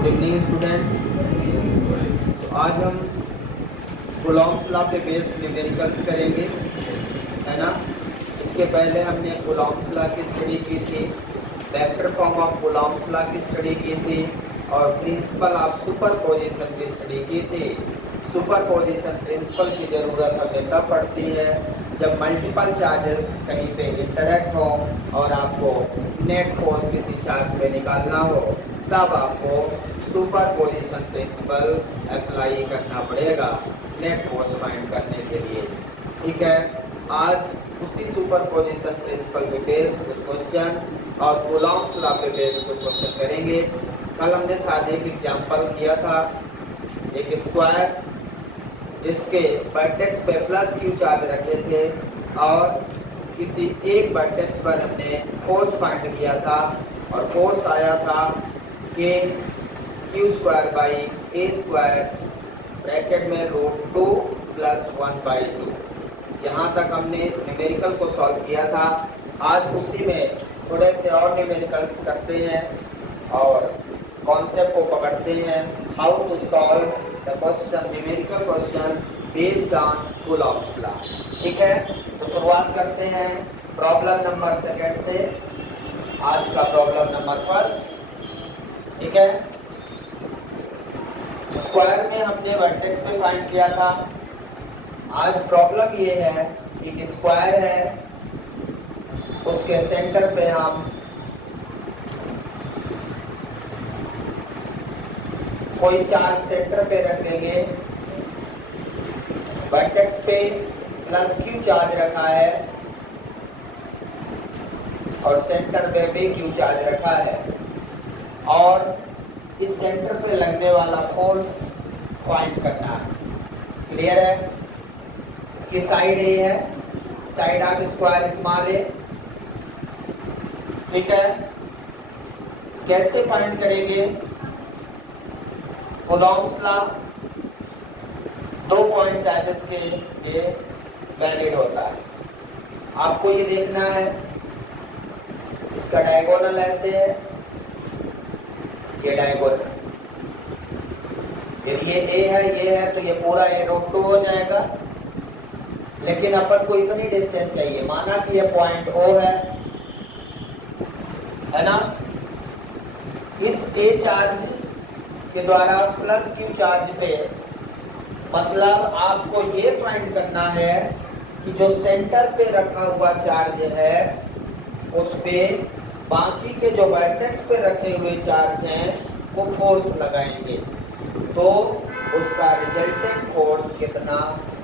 Good evening student. तो आज हम कूलॉम्स लॉ पे बेस्ड न्यूमेरिकल्स करेंगे, है ना। इसके पहले हमने कूलॉम्स लॉ की स्टडी की थी, vector form of Coulomb's law की स्टडी की थी और प्रिंसिपल ऑफ सुपरपोजिशन की स्टडी की थी। सुपरपोजिशन प्रिंसिपल की ज़रूरत हमें तब पड़ती है जब मल्टीपल चार्जेस कहीं पे इंटरैक्ट हो और आपको नेट फोर्स किसी चार्ज पे निकालना हो, तब आपको सुपरपोजिशन प्रिंसिपल अप्लाई करना पड़ेगा नेट फोर्स फाइंड करने के लिए। ठीक है, आज उसी सुपरपोजिशन प्रिंसिपल पे बेस्ड कुछ क्वेश्चन और कूलॉम्स लॉ पे बेस्ड कुछ क्वेश्चन करेंगे। कल हमने सादे एक एग्जांपल किया था, एक स्क्वायर जिसके वर्टेक्स पे प्लस क्यू चार्ज रखे थे और किसी एक वर्टेक्स पर हमने फोर्स फाइंड किया था और फोर्स आया था कि Q square by A square bracket में √2 + 1/2। यहाँ तक हमने इस न्यूमेरिकल को सॉल्व किया था। आज उसी में थोड़े से और न्यूमेरिकल्स करते हैं और कॉन्सेप्ट को पकड़ते हैं, how to solve the question, numerical question based on Coulomb's law. ठीक है, तो शुरुआत करते हैं प्रॉब्लम नंबर 2 से। आज का प्रॉब्लम नंबर 1। ठीक है, स्क्वायर में हमने वर्टेक्स पे फाइंड किया था। आज प्रॉब्लम ये है कि स्क्वायर है, उसके सेंटर पे हम कोई चार्ज सेंटर पे रख देंगे। वर्टेक्स पे प्लस क्यू चार्ज रखा है और सेंटर पे भी क्यू चार्ज रखा है और इस सेंटर पे लगने वाला फोर्स फाइंड करना है। क्लियर है? इसकी साइड ए है, साइड ऑफ स्क्वायर स्मॉल ए। ठीक है, कैसे फाइंड करेंगे? कूलॉम्स लॉ 2 पॉइंट चार्जेस के लिए वैलिड होता है। आपको ये देखना है, इसका डायगोनल ऐसे है, ये डायगोनल, यदि ये ए है, ये है, तो ये पूरा ए √2 हो जाएगा। लेकिन अपन को इतनी डिस्टेंस चाहिए, माना कि ये पॉइंट O है ना। इस ए चार्ज के द्वारा प्लस क्यू चार्ज पे, मतलब आपको ये फाइंड करना है कि जो सेंटर पे रखा हुआ चार्ज है उस पे बाकी के जो वर्टेक्स पे रखे हुए चार्ज हैं वो फोर्स लगाएंगे, तो उसका रिजल्टेंट फोर्स कितना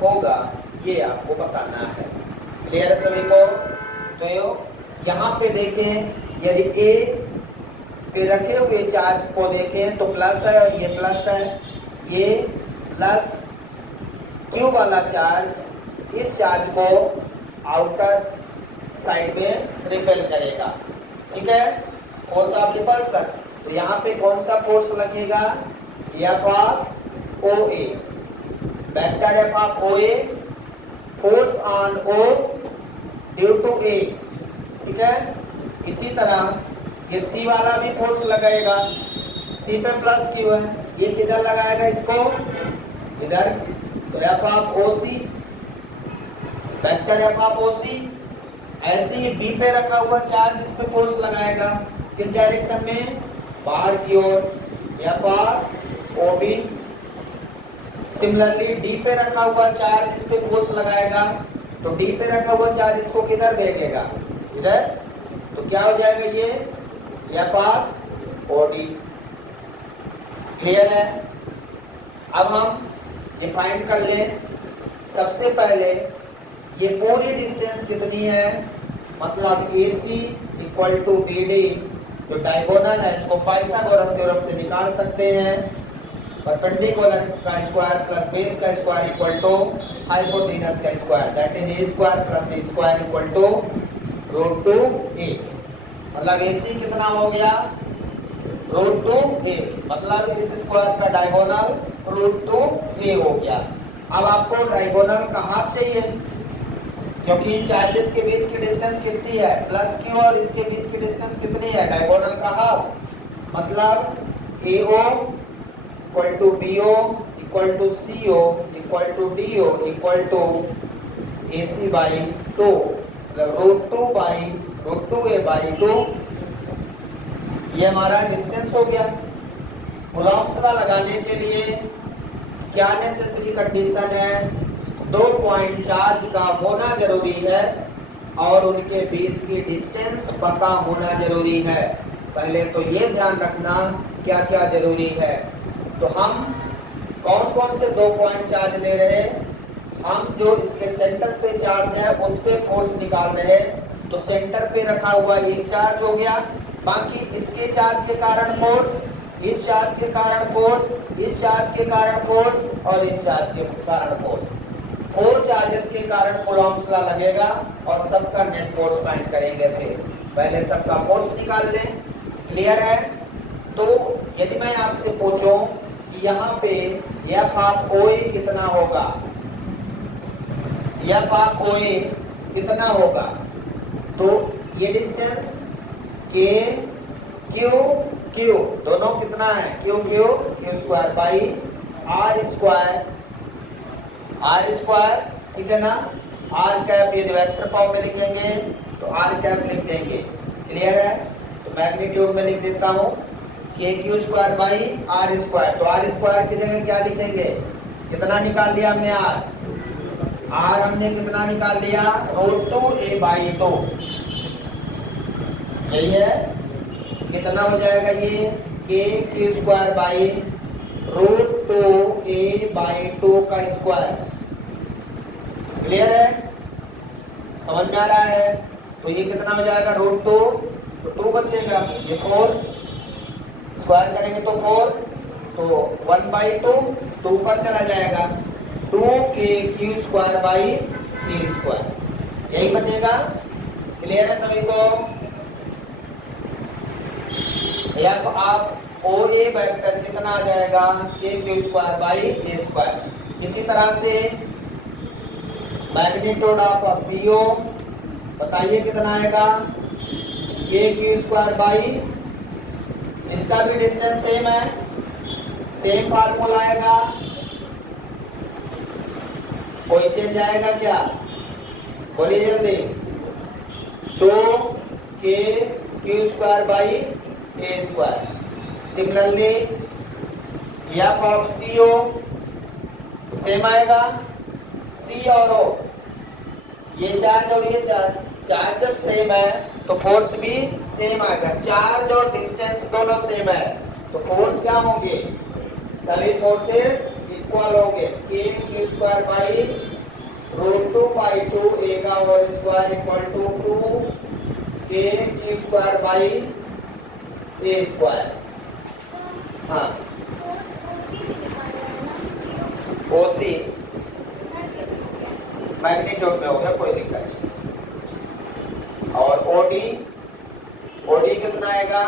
होगा ये आपको बताना है। क्लियर है सभी को? तो यहाँ पे देखें, यदि ए पे रखे हुए चार्ज को देखें तो प्लस है और ये प्लस है, ये प्लस क्यू वाला चार्ज इस चार्ज को आउटर साइड में रिपेल करेगा। ठीक है, फोर्स ऑफ रिपल्सन। तो यहाँ पे कौन सा फोर्स लगेगा? F of O A, vector F of O A, force on O due to A. ठीक है, इसी तरह ये सी वाला भी फोर्स लगाएगा, सी पे प्लस क्यू है, ये किधर लगाएगा? इसको इधर। तो F of O C, vector F of O C. ऐसे ही बी पे रखा हुआ चार्ज इस पे फोर्स लगाएगा, किस डायरेक्शन में? बाहर की ओर, F of O B. Similarly D पे रखा हुआ चार्ज इस पे फोर्स लगाएगा, तो डी पे रखा हुआ चार्ज इसको किधर भेजेगा? इधर। तो क्या हो जाएगा? ये F of o d. Clear है? अब हम ये फाइंड कर लें। सबसे पहले ये पूरी डिस्टेंस कितनी है, मतलब AC = BD, जो डायगोनल है इसको पाइथागोरस थ्योरम से निकाल सकते हैं। परपेंडिकुलर का स्क्वायर प्लस बेस का स्क्वायर = हाइपोटेनस का square, that is A² + C² = √2a। मतलब AC कितना हो गया? √2a, मतलब इस स्क्वायर का डायगोनल √2a हो गया। अब आपको डायगोनल का हाफ चाहिए, क्योंकि चार्जेस के बीच की डिस्टेंस कितनी है? प्लस क्यू और इसके बीच की डिस्टेंस कितनी है? डायगोनल का हाफ। मतलब AO equal to BO equal to CO equal to DO equal to AC by 2, मतलब √2/√2A/2। ये हमारा डिस्टेंस हो गया। कूलॉम्स लॉ लगाने के लिए क्या नेसेसरी कंडीशन है? 2 पॉइंट चार्ज का होना जरूरी है और उनके बीच की डिस्टेंस पता होना जरूरी है। पहले तो ये ध्यान रखना क्या क्या जरूरी है। तो हम कौन कौन से 2 पॉइंट चार्ज ले रहे हैं? हम जो इसके सेंटर पे चार्ज है उस पे फोर्स निकाल रहे हैं। तो सेंटर पे रखा हुआ एक चार्ज हो गया, बाकी इसके चार्ज के कारण फोर्स, इस चार्ज के कारण फोर्स, इस चार्ज के कारण फोर्स और इस चार्ज के कारण फोर्स। 4 चार्जेस के कारण कूलॉम्स लॉ लगेगा और सबका नेट फोर्स फाइंड करेंगे। फिर पहले सबका फोर्स निकाल लें। क्लियर है? तो यदि मैं आपसे पूछूं कि यहाँ पे F ऑफ OA कितना होगा, F ऑफ OA कितना होगा, तो ये डिस्टेंस K Q Q दोनों कितना है? Q square by R square, ठीक है ना। R कैप यदि वेक्टर फॉर्म में लिखेंगे तो R कैप लिख देंगे। क्लियर है? तो मैग्नीट्यूड में लिख देता हूँ KQ square by R square. तो R स्क्वायर की जगह क्या लिखेंगे? कितना निकाल लिया हमने? R हमने कितना निकाल लिया? √2A/2। यही है। कितना हो जाएगा ये? KQ स्क्वायर बाई √2A/2 का स्क्वायर। क्लियर है? समझ में आ रहा है? तो ये कितना हो जाएगा? √2, तो 2 बचेगा, ये 4 स्क्वायर करेंगे तो 4, तो 1/2 2 पर चला जाएगा, 2KQ square by K square, यही बचेगा। क्लियर है सभी को? F ऑफ OA वेक्टर कितना आ जाएगा? KQ square by A square. इसी तरह से मैग्नीट्यूड ऑफ BO बताइए कितना आएगा? KQ स्क्वायर बाई, इसका भी डिस्टेंस सेम है, सेम फार्मूला आएगा, कोई चेंज आएगा क्या? बोलिए जल्दी। 2KQ square by A square. Similarly F of CO same आएगा, C और O, ये चार्ज और ये चार्ज जब सेम है तो फोर्स भी सेम आएगा। चार्ज और डिस्टेंस दोनों सेम है तो फोर्स क्या होंगे? सभी फोर्सेस इक्वल होंगे। KQ स्क्वायर बाई √2/2 A का whole square equal to 2KQ square by A square. हाँ, OC मैग्नीट्यूड में हो गया, कोई दिक्कत नहीं। और OD कितना आएगा?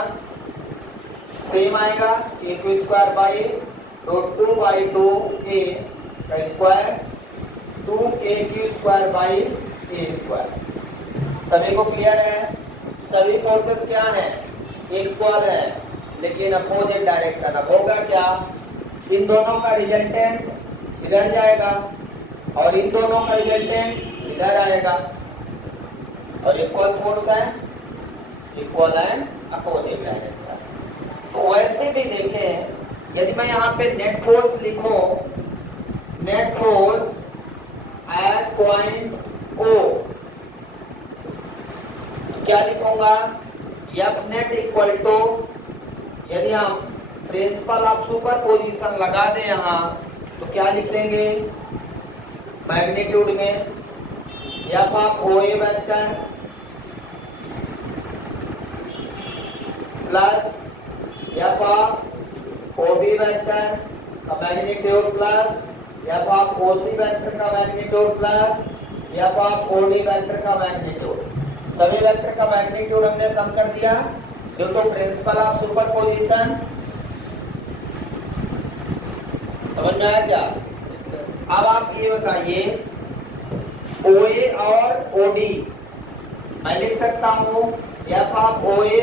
सेम आएगा, KQ स्क्वायर बाई √2/2A का square 2KQ square by A square. सभी को क्लियर है? सभी फोर्सेस क्या हैं? इक्वल है, लेकिन अपोजिट डायरेक्शन। अब होगा क्या? इन दोनों का रिजल्टेंट इधर जाएगा और इन दोनों का रिजल्टेंट इधर आएगा, और इक्वल फोर्स है, इक्वल एंड अपोजिट डायरेक्शन। तो वैसे भी देखें, यदि मैं यहाँ पे नेट फोर्स लिखूं, net force at point O, क्या लिखूंगा? F नेट इक्वल टू, यदि हम प्रिंसिपल ऑफ सुपरपोजिशन लगा दें यहाँ तो क्या लिखेंगे? मैग्नीट्यूड में F of OA vector plus F of OB vector का magnitude plus F of OC vector का magnitude plus F of OD vector का मैग्नीट्यूड। सभी वेक्टर का मैग्नीट्यूड हमने सम कर दिया due to principle of superposition. समझ में आया क्या? अब आप ये बताइए, OA और OD मैं लिख सकता हूं F of OA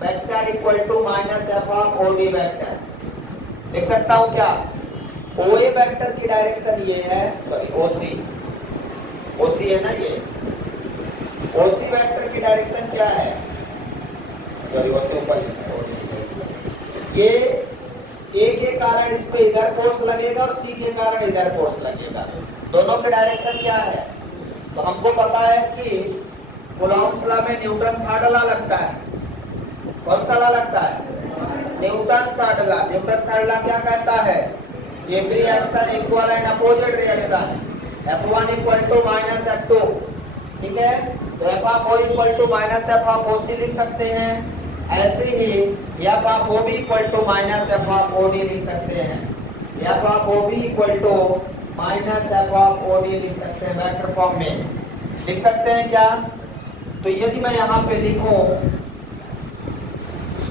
vector equal to minus F of OD vector. लिख सकता हूं क्या? OA वेक्टर की डायरेक्शन ये है, सॉरी OC है ना, ये OC वेक्टर की डायरेक्शन क्या है? सॉरी OC ऊपर, ये A के कारण इस पे इधर फोर्स लगेगा और C के कारण इधर फोर्स लगेगा। दोनों के डायरेक्शन क्या है? तो हमको पता है कि कूलॉम्स लॉ में न्यूटन थर्ड लॉ लगता है। कौन सा लॉ लगता है? Newton third law. Newton third law क्या कहता है? Every action equal and opposite reaction, F1 equal to minus F2, ठीक है? तो F of O equal to minus F of OC लिख सकते हैं। ऐसे ही F of OB equal to minus F of OD लिख सकते हैं। F of OB equal to minus F of OD लिख सकते हैं, वेक्टर फॉर्म में लिख सकते हैं क्या? तो यदि मैं यहाँ पे लिखूं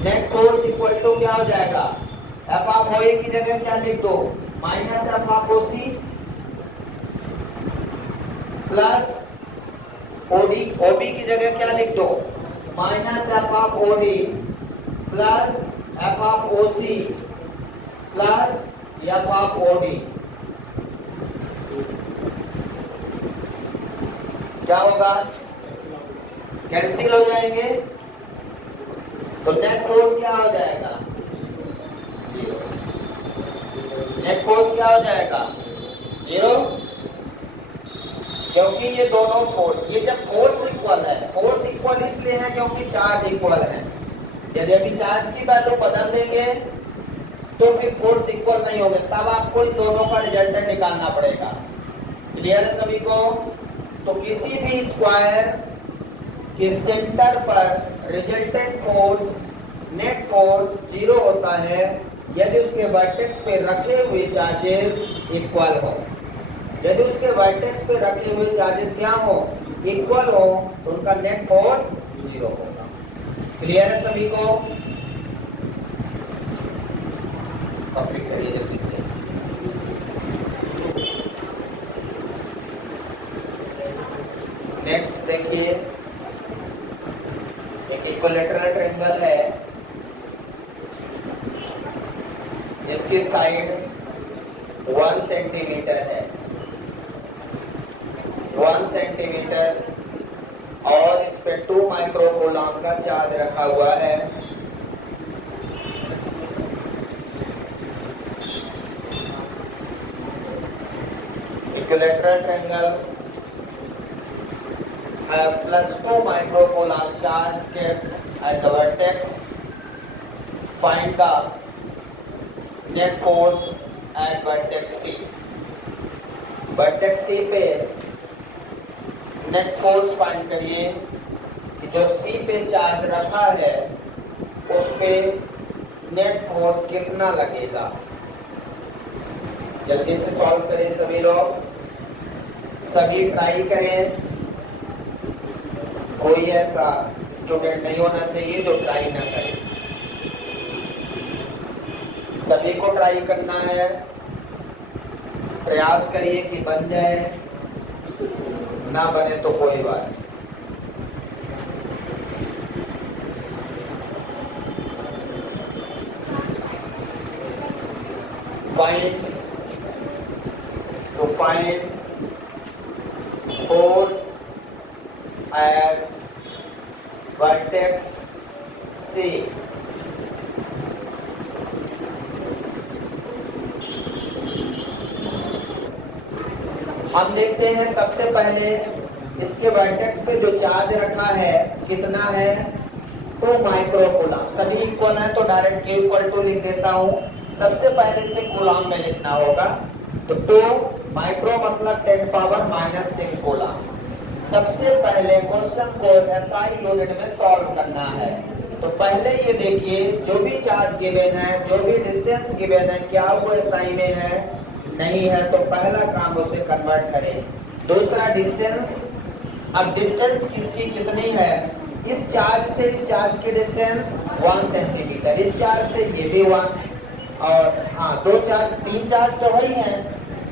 नेट फोर्स इक्वल टू क्या हो जाएगा? F ऑफ OA की जगह क्या लिख दो? Minus F of OC plus OB की जगह क्या लिख दो? Minus F of OD plus F of OC plus F of OD। क्या होगा? कैंसिल हो जाएंगे, तो नेट फोर्स क्या हो जाएगा? नेट फोर्स क्या हो जाएगा? 0, क्योंकि ये दोनों फोर्स, ये जब फोर्स इक्वल है, फोर्स इक्वल इसलिए है क्योंकि चार्ज इक्वल है। यदि अभी चार्ज की वैल्यू बदल देंगे तो फिर फोर्स इक्वल नहीं होंगे, तब आपको इन दोनों का रिजल्टेंट निकालना पड़ेगा। क्लियर है सभी को? तो किसी भी स्क्वायर के सेंटर पर रिजल्टेंट फोर्स नेट फोर्स 0 होता है यदि उसके वर्टेक्स पे रखे हुए चार्जेस इक्वल हो। यदि उसके वर्टेक्स पे रखे हुए चार्जेस क्या हो? इक्वल हो, तो उनका नेट फोर्स 0 होगा। क्लियर है सभी को? कंप्लीट करिए जल्दी से। नेक्स्ट देखिए, एक इक्विलैटरल ट्रायंगल है जिसकी साइड 1 सेंटीमीटर है, 1 सेंटीमीटर, और इस पे 2 माइक्रो कूलॉम का चार्ज रखा हुआ है। Equilateral triangle plus 2 microcoulomb charge kept at the vertex. Find the net force at vertex C. vertex C पे नेट फोर्स फाइंड करिए कि जो C पे चार्ज रखा है उस पे नेट फोर्स कितना लगेगा। जल्दी से सॉल्व करें सभी लोग, सभी ट्राई करें। कोई ऐसा स्टूडेंट नहीं होना चाहिए जो ट्राई ना करे। सभी को ट्राई करना है, प्रयास करिए कि बन जाए, ना बने तो कोई बात नहीं। find force at vertex C. हम देखते हैं सबसे पहले इसके वर्टेक्स पे जो चार्ज रखा है कितना है, 2 माइक्रोकूलम। सभी इक्वल है तो डायरेक्ट Q इक्वल टू लिख देता हूँ। सबसे पहले से कूलम में लिखना होगा, तो 2 माइक्रो मतलब 10⁻⁻6 कूलम। सबसे पहले क्वेश्चन को SI यूनिट में सॉल्व करना है। तो पहले ये देखिए जो भी चार्ज गिवन है, जो भी डिस्टेंस गिवन है, क्या वो SI में है, नहीं है, तो पहला काम उसे कन्वर्ट करें। दूसरा डिस्टेंस, अब डिस्टेंस किसकी कितनी है, इस चार्ज से इस चार्ज की डिस्टेंस 1 सेंटीमीटर, इस चार्ज से ये भी 1, और हाँ 2 चार्ज, 3 चार्ज तो वही है,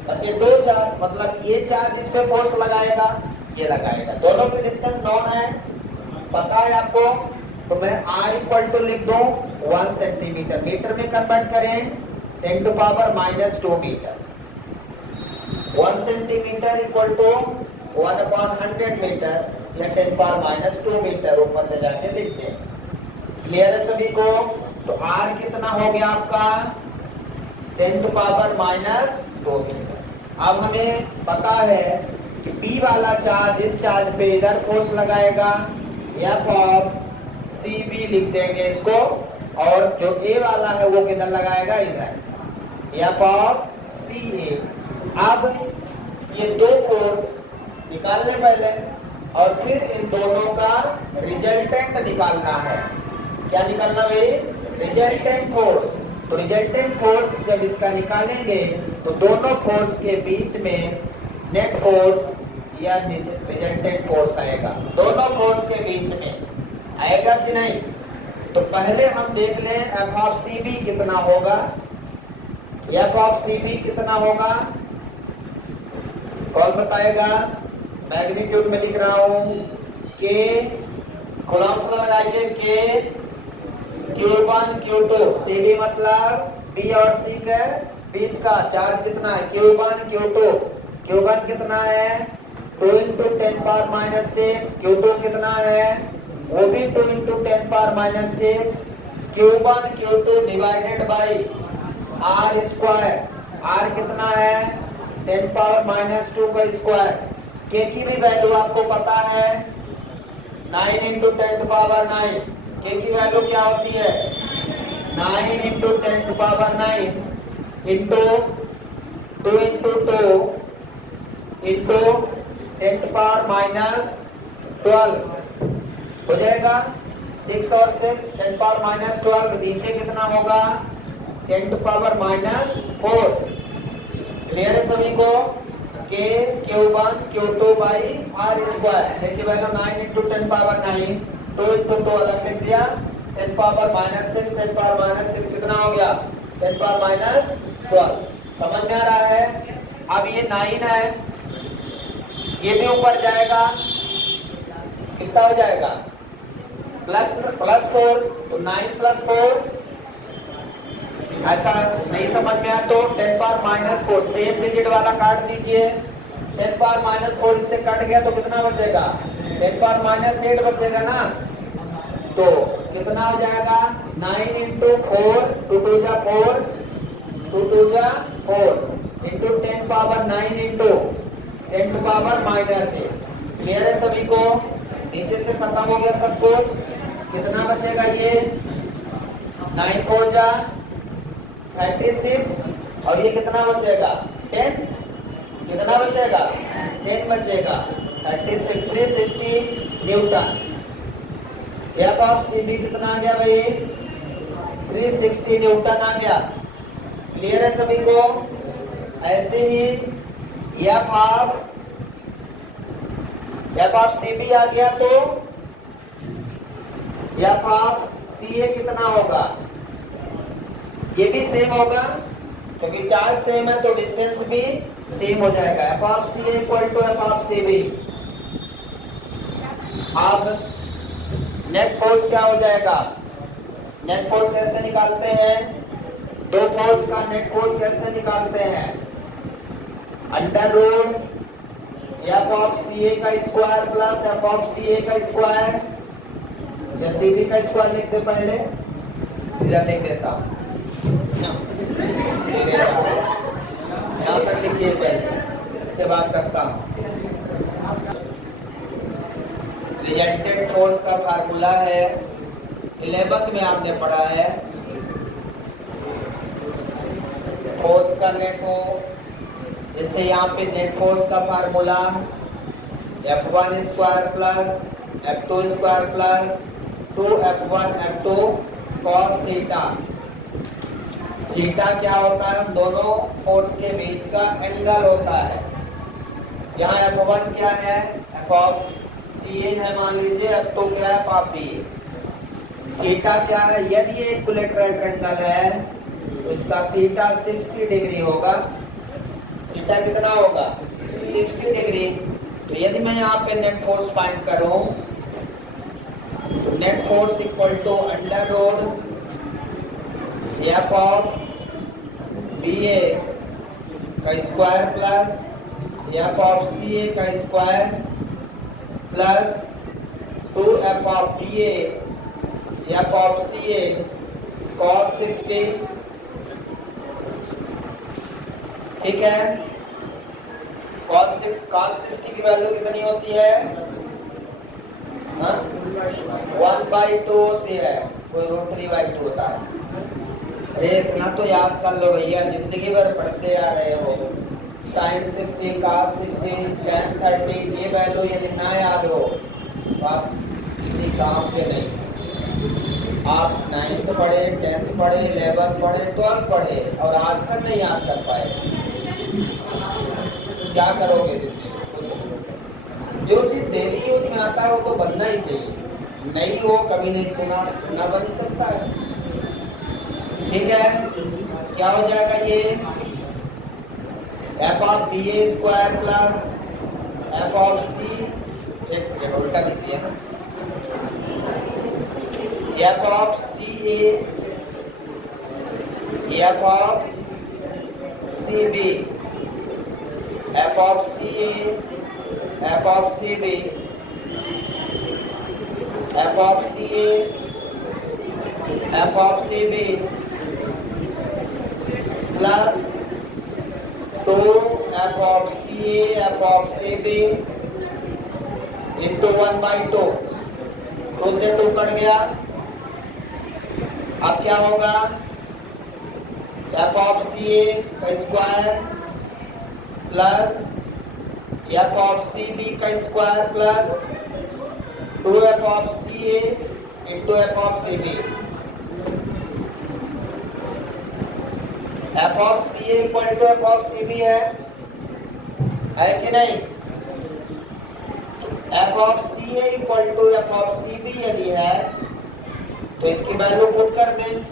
अच्छा 2 चार्ज मतलब ये चार्ज इस पे फोर्स लगाएगा, ये लगाएगा, दोनों की डिस्टेंस नॉन है, पता है आपको। तो मैं R इक्वल टू लिख दूं 1 सेंटीमीटर, मीटर में कन्वर्ट करें 10⁻² metre. 1 centimetre equal to 1/100 metre या 10⁻² मीटर ऊपर ले जाके लिखते हैं। क्लियर है सभी को? तो R कितना हो गया आपका 10⁻² मीटर। अब हमें पता है कि P वाला चार्ज इस चार्ज पे इधर फोर्स लगाएगा, F ऑफ CB लिख देंगे इसको, और जो A वाला है वो किधर लगाएगा, इधर, F ऑफ CA। अब ये दो फोर्स निकाल ले पहले, और फिर इन दोनों का रिजल्टेंट निकालना है। क्या निकालना भाई? Resultant force. तो रिजल्टेंट फोर्स जब इसका निकालेंगे तो दोनों फोर्स के बीच में नेट फोर्स या रिजल्टेंट फोर्स आएगा। दोनों फोर्स के बीच में आएगा कि नहीं? तो पहले हम देख लें F ऑफ CB कितना होगा। F ऑफ CB कितना होगा, कौन बताएगा? मैग्नीट्यूड में लिख रहा हूं, K कूलम्ब्स लगाइए, K Q1 Q2, CD मतलब B और C के बीच का चार्ज कितना है, Q1 Q2। Q1 कितना है 2 × 10⁻⁶, Q2 कितना है वो भी 2 × 10⁻⁶, Q1 Q2 divided by R²। R कितना है 10⁻² का स्क्वायर। K की भी वैल्यू आपको पता है 9 × 10⁹। K की वैल्यू क्या होती है 9 × 10⁹ इंटू 2 × 2 इंटू 10⁻12 हो जाएगा। 6 और 6 10⁻12, नीचे कितना होगा 10⁻4। क्लियर है सभी को? K Q1 Q2 by R²। K की वैल्यू 9 × 10⁻9, 2 × 2 अलग लिख दिया, 10⁻6, 10⁻6 कितना हो गया 10⁻12। समझ में आ रहा है? अब ये 9 है, ये भी ऊपर जाएगा, कितना हो जाएगा +4, तो 9 + 4। ऐसा नहीं समझ में आया तो 10⁻4 सेम डिजिट वाला काट दीजिए। 10⁻4 इससे कट गया तो कितना बचेगा 10⁻8 बचेगा ना। तो कितना हो जाएगा 9 × 4, 2 2 जा 4, 2 2 जा 4 इंटू 10⁻9 इंटू 10⁻8। क्लियर है सभी को? नीचे से खत्म हो गया सब कुछ। कितना बचेगा ये 9 4 जा 36, और ये कितना बचेगा 10, कितना बचेगा 10 बचेगा 36, 360 न्यूटन। F ऑफ CB कितना आ गया भाई 360 न्यूटन आ गया। क्लियर है सभी को? ऐसे ही F ऑफ CB आ गया तो F ऑफ CA कितना होगा, ये भी सेम होगा, क्योंकि चार्ज सेम है तो डिस्टेंस भी सेम हो जाएगा। F of CA equal to F of CB। अब नेट फोर्स क्या हो जाएगा, नेट फोर्स कैसे निकालते हैं, दो फोर्स का नेट फोर्स कैसे निकालते हैं, √ F ऑफ CA का square plus F of CA का स्क्वायर, या CB का स्क्वायर लिख दे पहले, इधर लिख देता हूं, यहां तक लिखिए पहले, इसके बाद करता हूं। रिजल्टेंट फोर्स का फार्मूला है 11th में आपने पढ़ा है, फोर्स का नेट हो, जैसे यहाँ पे नेट फोर्स का formula F1² plus F2² plus 2F1 F2 cos theta. Theta क्या होता है, दोनों फोर्स के बीच का एंगल होता है। यहाँ F1 क्या है, F ऑफ CA है मान लीजिए, F2 क्या है, F ऑफ B। थीटा क्या है, यदि ये इक्विलैटरल ट्रायंगल है तो इसका थीटा 60 डिग्री होगा। थीटा कितना होगा 60 डिग्री। तो यदि मैं यहाँ पे नेट फोर्स फाइंड करूं तो net force equal to √ F of B A का square plus F of C A का square plus 2 F of B A F of C A cos 60, ठीक है। cos 60 की वैल्यू कितनी होती है? 1/2 होती है, कोई √3/2 होता है। अरे इतना तो याद कर लो भैया, जिंदगी भर पढ़ते आ रहे हो। sin 60, cos 60, tan 30, ये वैल्यू यदि ना याद हो तो आप किसी काम के नहीं। आप 9th पढ़े, 10th पढ़े, 11th पढ़े, 12th पढ़े और आज तक नहीं याद कर पाए, क्या करोगे जिंदगी? जो चीज डेली यूज में आता है वो तो बनना ही चाहिए, नहीं हो कभी नहीं सुना ना बन सकता है, ठीक है। क्या हो जाएगा ये? F of B A square plus F of C, एक सेकेंड उल्टा लिख दिया, F of C A F of C B, F of C A F of C B, F of C A F of C B plus 2 F of C A F of C B into 1/2। 2 से 2 cut गया। अब क्या होगा? F of C A का square plus F of C B का square plus 2 F of C A into F of C B. F of C A equal to F of C B है कि नहीं? F of C A equal to F of C B यदि है तो इसकी value put कर दें,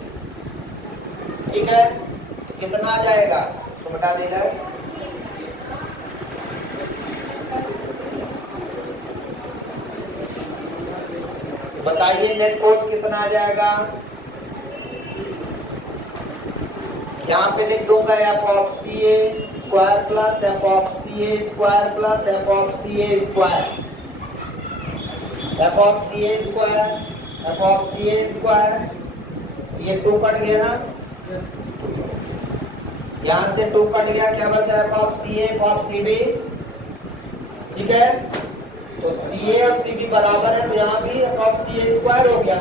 ठीक है। तो कितना आ जाएगा? उसको बता देगा। बताइए नेट फोर्स कितना आ जाएगा? यहाँ पे लिख दूंगा F of C A square plus F of C A square plus F of C A square, F of C A square F of C A square, ये 2 कट गया ना, यहाँ से 2 कट गया, क्या बचा? F of C A F of C B, ठीक है। तो सी ए और सी बी बराबर है तो यहाँ भी F of C A square हो गया,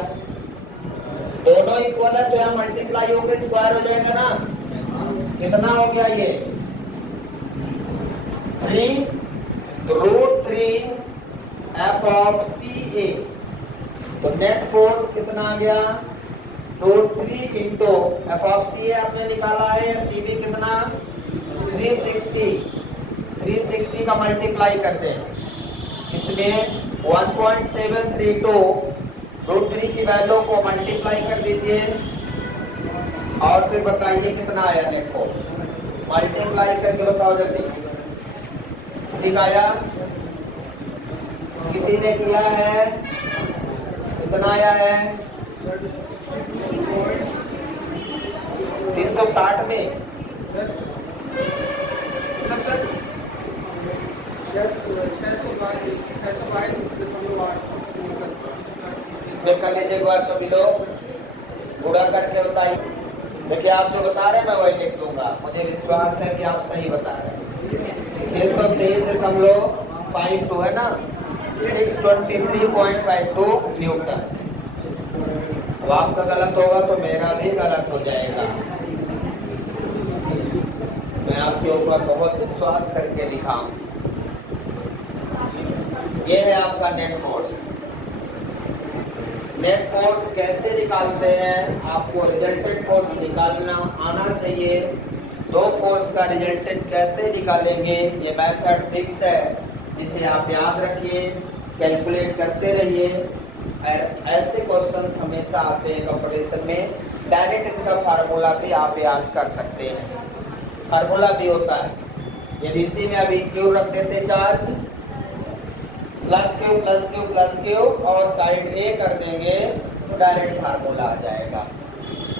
दोनों इक्वल है तो यहाँ मल्टीप्लाई होकर स्क्वायर हो जाएगा ना। कितना हो गया ये? 3√3 एफ ऑफ सी ए। तो नेट फोर्स कितना आ गया? √3 इंटू एफ ऑफ सी ए आपने निकाला है, सी बी कितना? 360 का मल्टीप्लाई कर दें, इसमें 1.732 √3 की वैल्यू को मल्टीप्लाई कर दीजिए और फिर बताइए कितना आया नेट फोर्स। मल्टीप्लाई करके बताओ जल्दी। किसी का आया? किसी ने किया है? कितना आया है? 360 में चेक कर लीजिए एक बार सभी लोग, पूरा करके बताइए। देखिए आप जो बता रहे हैं मैं वही लिख दूंगा, मुझे विश्वास है कि आप सही बता रहे हैं। 623.52 है ना, 623.52 न्यूटन। अब आपका गलत होगा तो मेरा भी गलत हो जाएगा। मैं आपके ऊपर बहुत विश्वास करके लिखा हूं। ये है आपका नेट फोर्स। नेट फोर्स कैसे निकालते हैं? आपको रिजल्टेंट फोर्स निकालना आना चाहिए। दो फोर्स का रिजल्टेंट कैसे निकालेंगे, ये मेथड फिक्स है, जिसे आप याद रखिए, कैलकुलेट करते रहिए। ऐसे क्वेश्चंस हमेशा आते हैं कंपटीशन में। डायरेक्ट इसका फार्मूला भी आप याद कर सकते हैं, फार्मूला भी होता है। यदि इसी में अभी क्यू रख देते charge, plus Q plus Q plus Q और साइड ए कर देंगे तो डायरेक्ट फार्मूला आ जाएगा।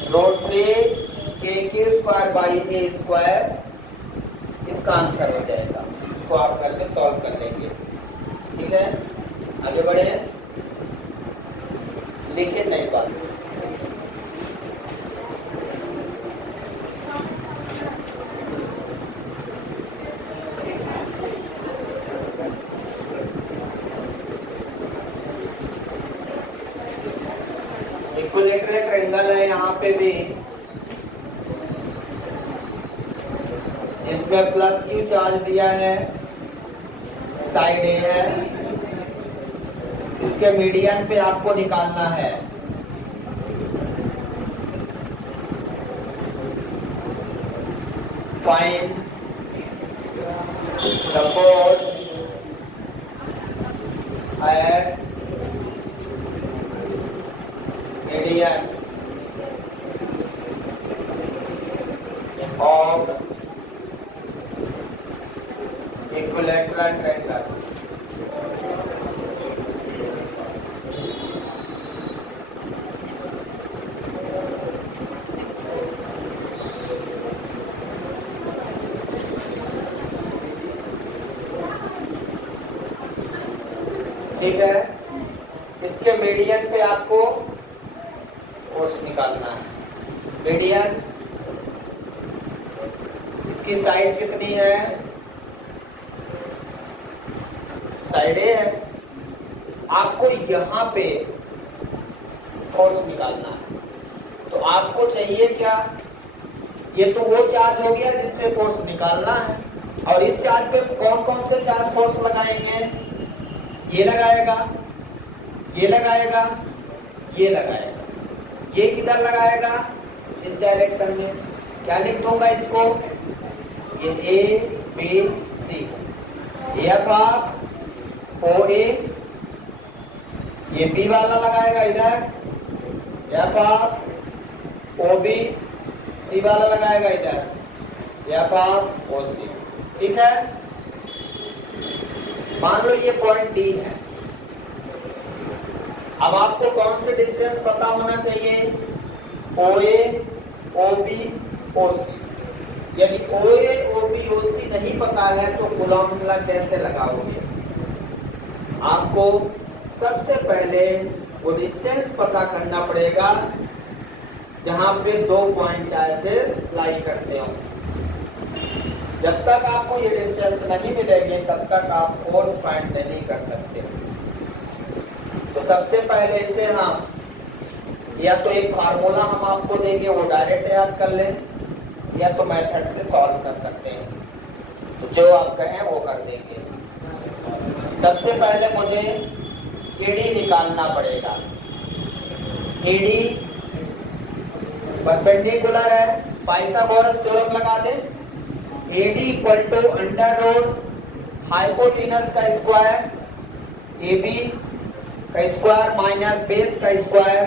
√3 के Q square by A square इसका आंसर हो जाएगा। इसको आप घर पे सॉल्व कर लेंगे। ठीक है, आगे बढ़े, लिखे नहीं बात। इक्विलेटरल ट्रायंगल है यहाँ पे भी, इसमें प्लस क्यू चार्ज दिया है, साइड ए है, इसके मीडियन पे आपको निकालना है। Find the force at median of equilateral triangle. ठीक है, इसके मीडियन पे आपको फोर्स निकालना है। मीडियन, इसकी साइड कितनी है, साइड ए है, आपको यहाँ पे फोर्स निकालना है। तो आपको चाहिए क्या, ये तो वो चार्ज हो गया जिसपे फोर्स निकालना है, और इस चार्ज पे कौन कौन से चार्ज फोर्स लगाएंगे, ये लगाएगा, ये लगाएगा, ये लगाएगा, ये किधर लगाएगा, इस डायरेक्शन में। क्या लिख दूंगा इसको, ये A B C, F of O A, ये बी वाला लगाएगा इधर, F of O B, C वाला लगाएगा इधर, एफ ऑफ ओ सी। ठीक है, मान लो ये पॉइंट डी है। अब आपको कौन से डिस्टेंस पता होना चाहिए, ओ ए, ओ बी, ओ सी। यदि ओ ए, ओ बी, ओ सी नहीं पता है तो कूलॉम्स लॉ कैसे लगाओगे। आपको सबसे पहले वो डिस्टेंस पता करना पड़ेगा जहां पे दो पॉइंट चार्जेस लाई करते हो। जब तक आपको ये डिस्टेंस नहीं मिलेगी तब तक आप फोर्स फाइंड नहीं कर सकते। तो सबसे पहले इसे हम या तो एक फार्मूला हम आपको देंगे वो डायरेक्ट याद कर लें, या तो मेथड से सॉल्व कर सकते हैं। तो जो आप कहें वो कर देंगे। सबसे पहले मुझे एडी निकालना पड़ेगा। एडी परपेंडिकुलर है, पाइथागोरस थ्योरम लगा दें। AD equal to under root hypotenuse का स्क्वायर, एबी का स्क्वायर माइनस बेस का स्क्वायर,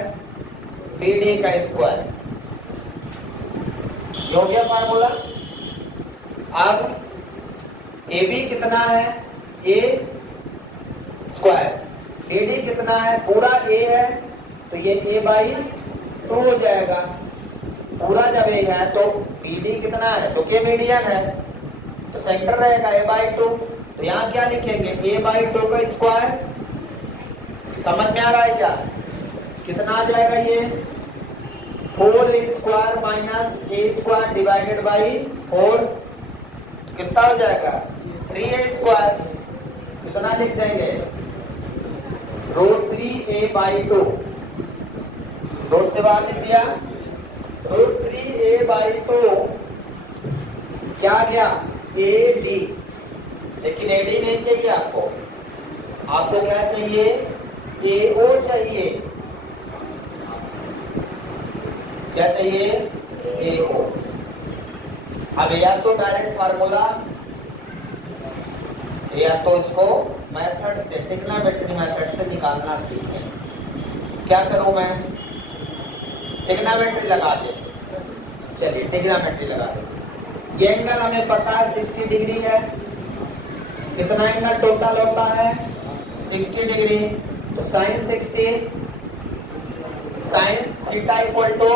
बीडी का स्क्वायर। ये हो गया फार्मूला। अब एबी कितना है, ए स्क्वायर, बीडी कितना है, पूरा ए है तो ये ए बाई 2 हो जाएगा। पूरा जब ए है तो बीडी कितना है, जो कि मीडियन है, तो सेंटर रहेगा ए बाई 2। तो यहाँ क्या लिखेंगे, ए बाई 2 का स्क्वायर। समझ में आ रहा है क्या, कितना आ जाएगा ये, 4a square minus A square divided by 4, कितना हो जाएगा 3a स्क्वायर। कितना लिख देंगे, √3a बाई 2, रोड से बाहर लिख दिया, √3a बाई 2 क्या गया, AD। लेकिन AD नहीं चाहिए आपको, आपको क्या चाहिए, AO चाहिए। क्या चाहिए, AO। अब या तो डायरेक्ट फार्मूला या तो इसको मेथड से, ट्रिग्नोमेट्री मेथड से निकालना सीखें। क्या करूं मैं, ट्रिग्नोमेट्री लगा दे। चलिए ट्रिग्नोमेट्री लगा दे। ये एंगल हमें पता है 60 डिग्री है। कितना एंगल टोटल होता है, 60 डिग्री। तो sine 60, sine theta equal to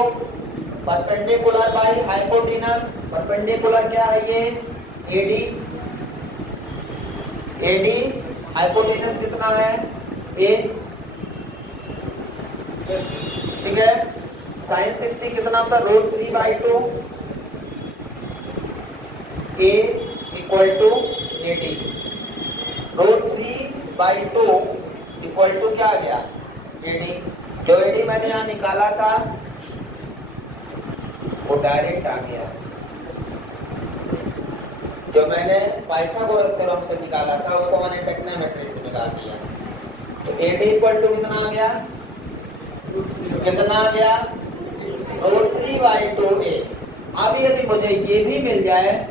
perpendicular by hypotenuse. Perpendicular क्या है ये? एडी। एडी हाइपोटेनस कितना है? ए। ठीक है। साइन 60 कितना होता है? √3/2 A equal to AD. √3/2 equal to क्या आ गया? एडी। जो एडी मैंने यहाँ निकाला था वो डायरेक्ट आ गया। जो मैंने पाइथागोरस थ्योरम से निकाला था उसको मैंने टेक्नोमेट्री से निकाल दिया। तो एडी इक्वल टू कितना आ गया? कितना आ गया? √3/2a। अब यदि मुझे ये भी मिल जाए,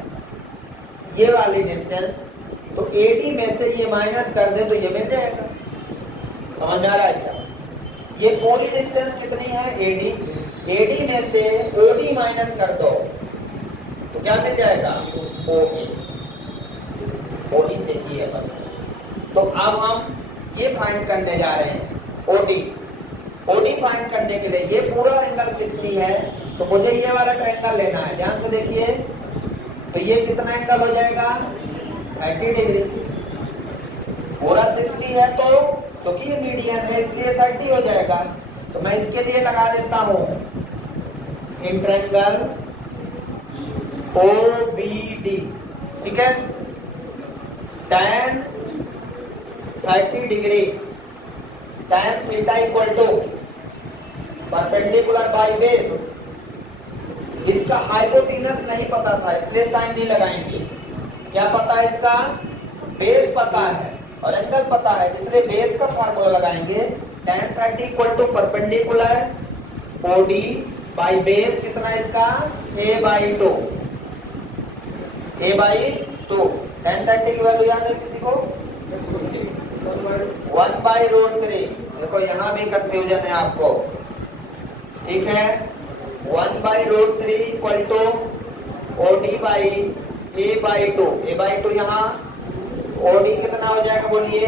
ये वाली डिस्टेंस, तो एडी में से ये माइनस कर दे तो ये मिल जाएगा। समझ में आ रहा है क्या? ये पूरी डिस्टेंस कितनी है? एडी। एडी में से ओडी माइनस कर दो तो क्या मिल जाएगा? ओए। ओही चाहिए अपन। तो अब हम ये फाइंड करने जा रहे हैं ओडी। ओडी फाइंड करने के लिए ये पूरा एंगल 60 है तो मुझे ये वाला ट्रायंगल लेना है। ध्यान से देखिए, तो ये कितना एंगल हो जाएगा? 30 डिग्री। पूरा 60 है तो क्योंकि ये मीडियन है इसलिए 30 हो जाएगा। तो मैं इसके लिए लगा देता हूं इन ट्रायंगल OBD। ठीक है। tan 30 degree tan theta equal to perpendicular by base. इसका हाइपोटेनस नहीं पता था इसलिए साइन नहीं लगाएंगे। क्या पता है इसका? बेस पता है और एंगल पता है इसलिए बेस का फार्मूला लगाएंगे। tan 30 equal to perpendicular OD by base कितना है इसका? a/2। a/2। tan 30 की वैल्यू याद है किसी को? 1/√3। देखो यहाँ भी कंफ्यूजन है आपको। ठीक है। 1/√3 equal to OD by a/2। a/2 यहाँ OD कितना हो जाएगा बोलिए?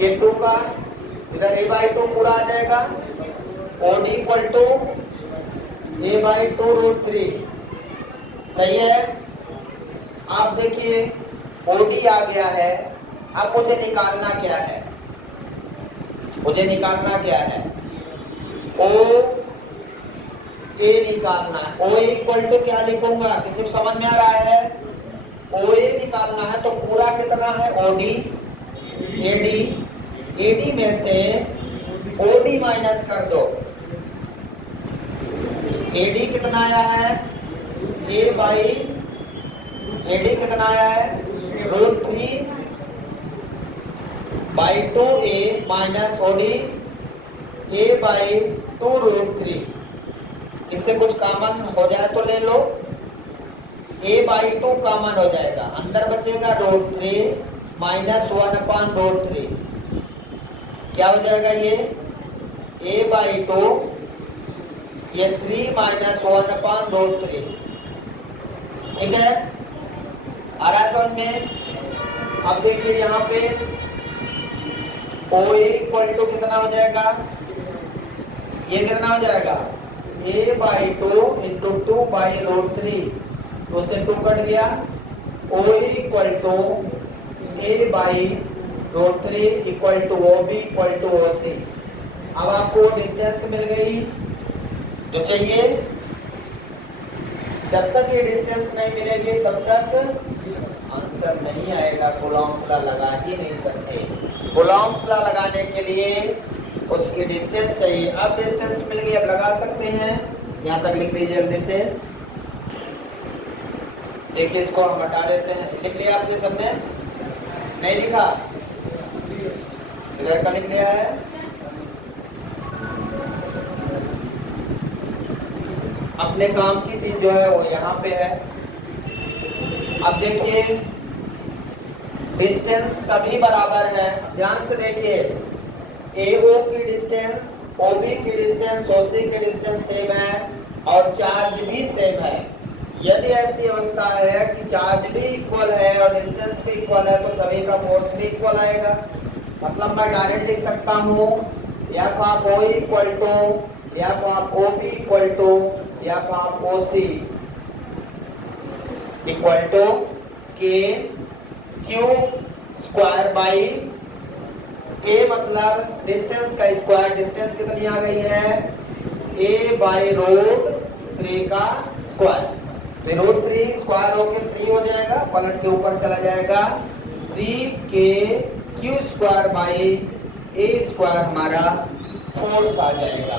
ये 2 का इधर a/2 पूरा आ जाएगा। OD equal to a/2√3। सही है। आप देखिए OD आ गया है। अब मुझे निकालना क्या है? मुझे निकालना क्या है? ओ ए निकालना है। ओ इक्वल टू क्या लिखूंगा? किसी को समझ में आ रहा है? ओ ए निकालना है तो पूरा कितना है? OD। AD। AD में से OD माइनस कर दो। AD कितना आया है? AD कितना आया है? √3/2a minus OD a/2√3। इससे कुछ कॉमन हो जाए तो ले लो। a/2 कॉमन हो जाएगा, अंदर बचेगा √3 माइनस 1/√3। क्या हो जाएगा ये? a/2 ये 3 माइनस 1/√3। ठीक है। आ रहा है समझ में? अब देखिए यहाँ पे OA इक्वल टू कितना हो जाएगा? ये कितना हो जाएगा? a/2 into 2/√3। तो उससे 2 कट गया। OA equal to a/√3 equal to OB equal to OC। अब आपको डिस्टेंस मिल गई जो चाहिए। जब तक ये डिस्टेंस नहीं मिलेगी तब तक आंसर नहीं आएगा। कूलॉम्स लॉ लगा ही नहीं सकते। कूलॉम्स लॉ लगाने के लिए उसकी डिस्टेंस चाहिए। अब डिस्टेंस मिल गई, अब लगा सकते हैं। यहाँ तक लिख लीजिए जल्दी से। देखिए इसको हम हटा देते हैं। लिख लिया आपने सबने? नहीं लिखा? इधर का लिख लिया है। अपने काम की चीज जो है वो यहाँ पे है। अब देखिए डिस्टेंस सभी बराबर है। ध्यान से देखिए, AO की डिस्टेंस, OB की डिस्टेंस, OC की डिस्टेंस सेम है और चार्ज भी सेम है। यदि ऐसी अवस्था है कि चार्ज भी इक्वल है और डिस्टेंस भी इक्वल है तो सभी का फोर्स भी इक्वल आएगा। मतलब मैं डायरेक्ट लिख सकता हूँ या तो आप O equal to F of O B equal to F of O C equal to K Q square by A, मतलब डिस्टेंस का स्क्वायर, डिस्टेंस कितनी आ गई है ए बाई रूट 3 का स्क्वायर। रूट 3 स्क्वायर होके 3 हो जाएगा, पलट के ऊपर चला जाएगा, 3 के Q square by A square हमारा फोर्स आ जाएगा।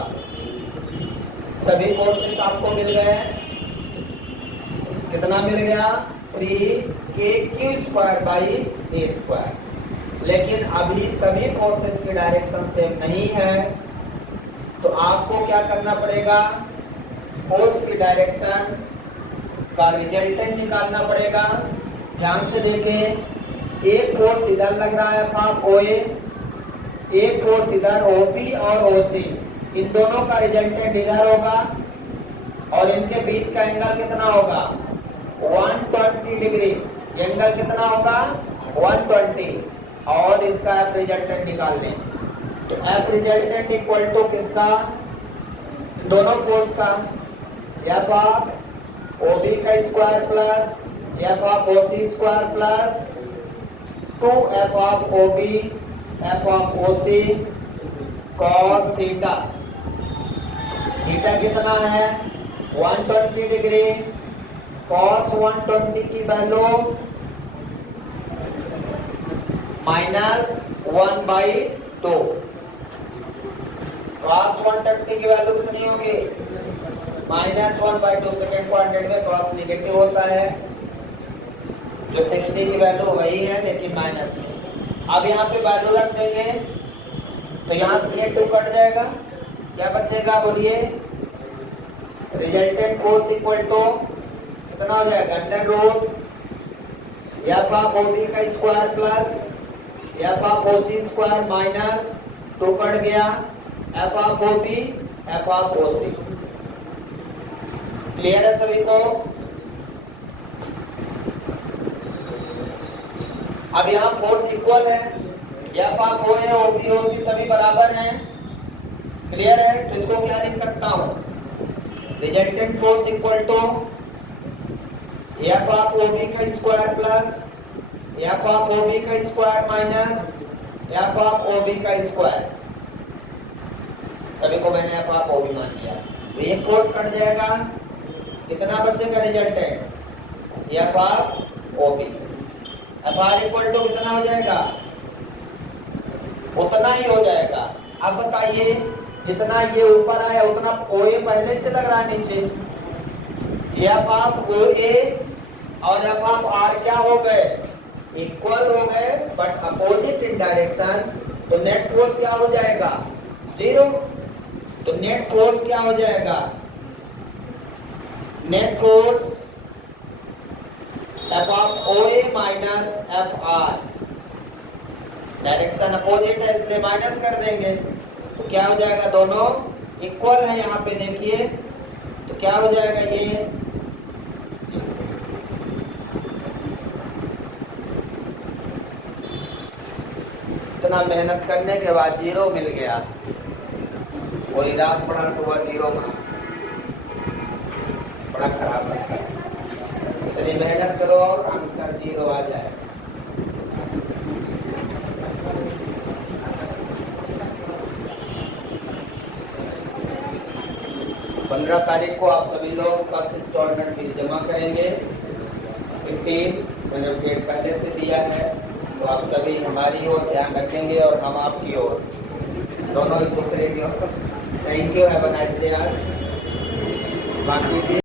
सभी फोर्सेस आपको मिल गए, कितना मिल गया 3 के Q square by A square. लेकिन अभी सभी फोर्सेस की डायरेक्शन सेम नहीं है, तो आपको क्या करना पड़ेगा, फोर्स की डायरेक्शन का रिजल्टेंट निकालना पड़ेगा। ध्यान से देखें, एक फोर्स इधर लग रहा है आप ओ ए, एक फोर्स इधर ओ बी और ओ सी, इन दोनों का रिजल्टेंट इधर होगा और इनके बीच का एंगल कितना होगा 120 डिग्री। एंगल कितना होगा 120, और इसका एफ रिजल्टेंट निकाल लें। तो एफ रिजल्टेंट इक्वल टू किसका, दोनों फोर्स का, एफ ऑफ ओ बी का square plus F of O C square plus 2 F of O B F of O C cos theta. Theta कितना है 120 डिग्री, कॉस 120 की वैल्यू -1/2, कॉस 130 की value कितनी होगी -1/2। सेकंड क्वाड्रेंट में cos negative होता है, जो 60 की वैल्यू वही है लेकिन माइनस में। अब यहाँ पे वैल्यू रख देंगे तो यहाँ से ये 2 कट जाएगा, क्या बचेगा बोलिए, रिजल्टेंट फोर्स इक्वल टू कितना हो जाएगा under root F of O B का square plus F of O C square minus 2 cut गया F of O B F of O C. Clear है सभी को। अब यहाँ फोर्स इक्वल है, F of O A O B O C सभी बराबर हैं, क्लियर है। तो इसको क्या लिख सकता हूँ, resultant force equal to F of O B का square plus F of O B का square minus F of O B का स्क्वायर। सभी को मैंने एफ ऑफ ओ बी मान लिया, तो ये फोर्स कट जाएगा, कितना बचेगा resultant F of O B. F R equal to कितना हो जाएगा, उतना ही हो जाएगा। अब बताइए, जितना ये ऊपर आया उतना ओ ए पहले से लग रहा है नीचे, एफ ऑफ ओ ए और एफ ऑफ आर क्या हो गए, इक्वल हो गए बट अपोजिट इन डायरेक्शन। तो नेट फोर्स क्या हो जाएगा 0। तो नेट फोर्स क्या हो जाएगा, net force F of O A minus F R, direction opposite है इसलिए माइनस कर देंगे, तो क्या हो जाएगा, दोनों इक्वल है। यहाँ पे देखिए तो क्या हो जाएगा, ये इतना मेहनत करने के बाद 0 मिल गया, वही रात पड़ा सुबह 0 मार्क्स, बड़ा खराब है। इतनी मेहनत करो और आंसर 0 आ जाए। पंद्रह तारीख को आप सभी लोग फर्स्ट इंस्टॉलमेंट फीस जमा करेंगे। 15 मैंने डेट पहले से दिया है, तो आप सभी हमारी ओर ध्यान रखेंगे और हम आपकी ओर, दोनों एक दूसरे की ओर। Thank you, have a nice day. आज बाकी